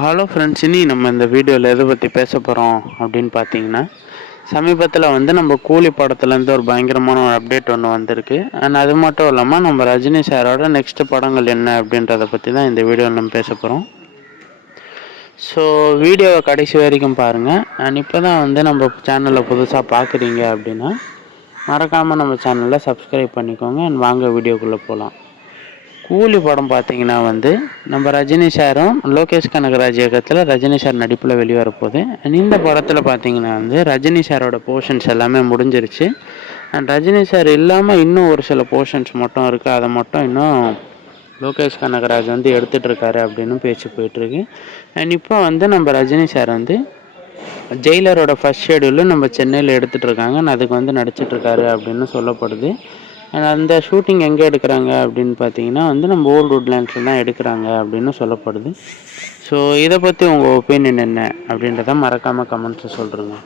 Hello friends, இனி நம்ம இந்த வீடியோவில் எதை பற்றி பேச போகிறோம் அப்படின்னு பார்த்தீங்கன்னா, சமீபத்தில் நம்ம கூலி படத்துலேருந்து ஒரு பயங்கரமான ஒரு அப்டேட் ஒன்று வந்திருக்கு. அண்ட் அது மட்டும் இல்லாமல் நம்ம ரஜினி சாரோட நெக்ஸ்ட் படங்கள் என்ன அப்படின்றத பற்றி தான் இந்த வீடியோவில் நம்ம பேச போகிறோம். ஸோ வீடியோவை கடைசி வரைக்கும் பாருங்கள். அண்ட் இப்போ தான் நம்ம சேனலில் புதுசாக பார்க்குறீங்க அப்படின்னா மறக்காமல் நம்ம சேனலில் சப்ஸ்கிரைப் பண்ணிக்கோங்க. அண்ட் வாங்க வீடியோக்குள்ளே போகலாம். கூலி படம் பார்த்தீங்கன்னா நம்ம ரஜினி சாரும் லோகேஷ் கனகராஜ் இயக்கத்தில் ரஜினி சார் நடிப்பில் வெளிவரப்போகுது. அண்ட் இந்த படத்தில் பார்த்தீங்கன்னா ரஜினி சாரோட போர்ஷன்ஸ் எல்லாமே முடிஞ்சிருச்சு. அண்ட் ரஜினி சார் இல்லாமல் இன்னும் ஒரு சில போர்ஷன்ஸ் மட்டும் இருக்குது. அதை மட்டும் இன்னும் லோகேஷ் கனகராஜ் எடுத்துகிட்டு இருக்காரு அப்படின்னு பேச்சு போயிட்டுருக்கு. அண்ட் இப்போ நம்ம ரஜினி சார் ஜெயிலரோட ஃபர்ஸ்ட் ஷெடியூலு நம்ம சென்னையில் எடுத்துகிட்டு இருக்காங்க. அதுக்கு நடிச்சிட்ருக்காரு அப்படின்னு சொல்லப்படுது. அந்த ஷூட்டிங் எங்கே எடுக்கிறாங்க அப்படின்னு பார்த்தீங்கன்னா நம்ம ஓல்டு வுட்லேண்ட்ஸில் தான் எடுக்கிறாங்க அப்படின்னு சொல்லப்படுது. ஸோ இதை பற்றி உங்கள் ஒப்பீனியன் என்ன அப்படின்றத மறக்காமல் கமெண்ட்ஸை சொல்கிறேங்க.